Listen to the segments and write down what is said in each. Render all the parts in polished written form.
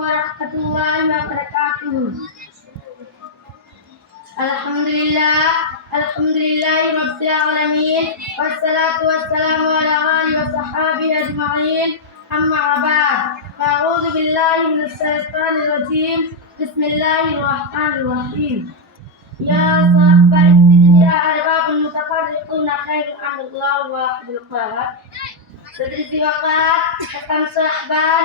ورحمة الله وبركاته. الحمد لله رب العالمين والصلاة والسلام على آله وصحبه أجمعين. أما بعد فأعوذ بالله من الشيطان الرجيم. بسم الله الرحمن الرحيم. يا صاحب السجن يا أرباب المتفرقون خير أم الله الواحد القهار. صدر وقات ختم صاحبان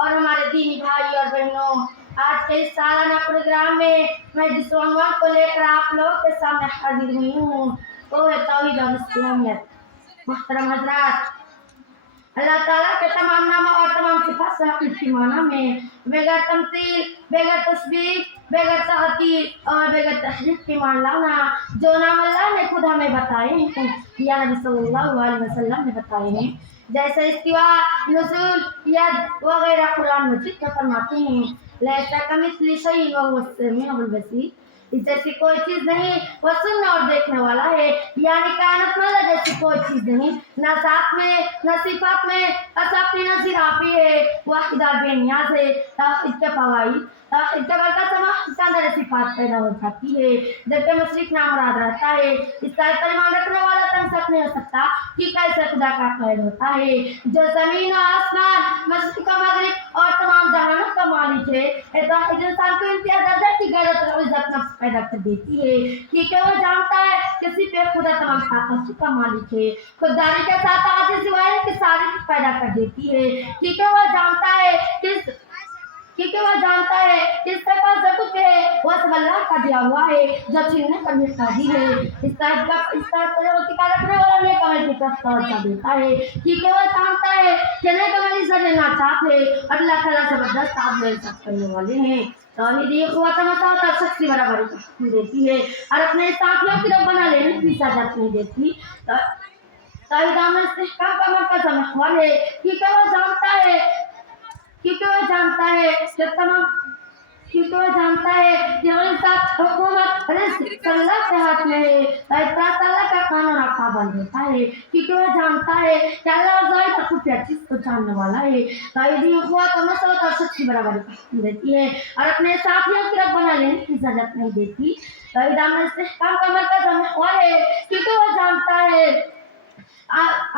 اور ہمارے دینی بھائی اور بہنوں، آج کے اس سالانہ پروگرام میں میں جس عنوان کو لے کر آپ لوگوں کے سامنے حاضر ہوئی ہوں وہ ہے توحید اور اسلامیت. محترم حضرات، اللہ تعالیٰ کے تمام ناموں اور تمام صفات سے حقیقی معنی میں بغیر تمثیل، بغیر تشبیہ، بغیر تعطیل اور بغیر تحریف کے مان لانا جو نام اللہ نے خود ہمیں بتائے ہیں یا نبی صلی اللہ علیہ وسلم نے بتائے ہیں، جیسے استواء، نزول، ید وغیرہ قرآن مجید میں فرماتے ہیں لیسا کمثلہ شیء وہو السمیع البصیر، اس جیسی کوئی چیز نہیں، وہ سننے اور دیکھنے والا ہے. یعنی کائنات میں اللہ جیسی کوئی چیز نہیں، نہ ذات میں نہ صفات میں، بس اپنی نظیر آپ ہی ہے، واحد اور بے نیاز ہے. توحید کے فوائد، توحید کے برکت سے کے اندر صفات پیدا ہو جاتی ہے جبکہ مشرک نامراد رہتا ہے. اس کا ایمان رکھنے والا تم سچ نہیں ہو سکتا کہ کیسے خدا کا قید ہوتا ہے جو زمین و آسمان، مشرق و مغرب اور تمام جہانوں کا مالک ہے. توحید انسان کو امتیاز درجے کی غیرت اور عزت نفس پیدا کر دیتی ہے کیونکہ وہ جانتا ہے کہ صرف ایک خدا تمام طاقت کا مالک ہے. خودداری کے ساتھ عاجزی واحد کی ساری پیدا کر دیتی ہے کیونکہ وہ جانتا ہے کہ اس کے پاس جو کچھ ہے وہ سب اللہ کا دیا ہوا ہے جو چھیننے پر بھی قادر ہے. اس طرح کا رکھنے والا نیک عمل کی طرف توجہ دیتا ہے کیونکہ وہ جانتا ہے کہ نیک عمل ذریعے ناچاک ہے اور اللہ تعالیٰ زبردست آپ میل ساتھ کرنے والے ہیں. توحید یہ قوت مساوات اور شخصی برابری کو دیتی ہے اور اپنے ساتھیوں کی رب بنا لینے کی اجازت نہیں دیتی. توحید عمل استحکام کا مرکز و محور ہے کیونکہ وہ جانتا ہے کہ عزت، حکومت، رزق اللہ کے ہاتھ میں ہے. اطاعت اللہ کا قانون اور پابند ہوتا ہے کیونکہ وہ جانتا ہے کہ اللہ ظاہر اور خفیہ چیز کو جاننے والا ہے. توحید قوت و مساوات اور شخصی برابری کو دیتی ہے اور اپنے ساتھیوں کی رب بنا لینے کی اجازت نہیں دیتی. توحید عمل استحکام کا مرکز و محور ہے کیونکہ وہ جانتا ہے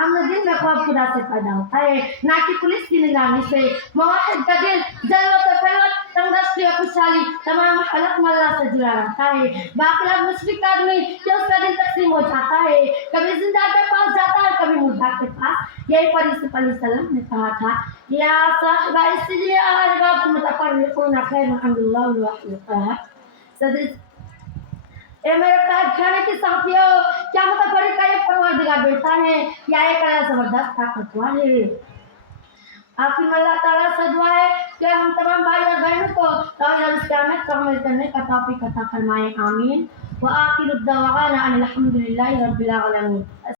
امن دل میں خوف خدا سے پیدا ہوتا ہے نہ کہ پولیس کی نگرانی سے. موحد کا دل جلوت و فیوت، تندرستی و خوشحالی تمام حالت میں اللہ سے جڑا رہتا ہے. باقی مشرک آدمی کہ اس کا دل تقسیم ہو جاتا ہے، کبھی زندہ کے پاس جاتا ہے کبھی مردہ کے پاس. یہی پر یوسف علیہ السلام نے کہا تھا یا صاحب السجن یا ارباب المتفرقون خیر ام اللہ الواحد القہار. اے میرے قید خانے کے ساتھیوں، کیا متفرق کا ایک پروردگار بیٹا ہے یا ایک اللہ زبردست طاقتور ہے؟ آخر میں اللہ تعالیٰ سے دعا ہے کہ ہم تمام بھائی اور بہنوں کو توحید اور اسلامیت کو عمل کرنے کا توفیق عطا فرمائے. آمین. وآخر الدعوانا ان الحمد للہ رب العالمین.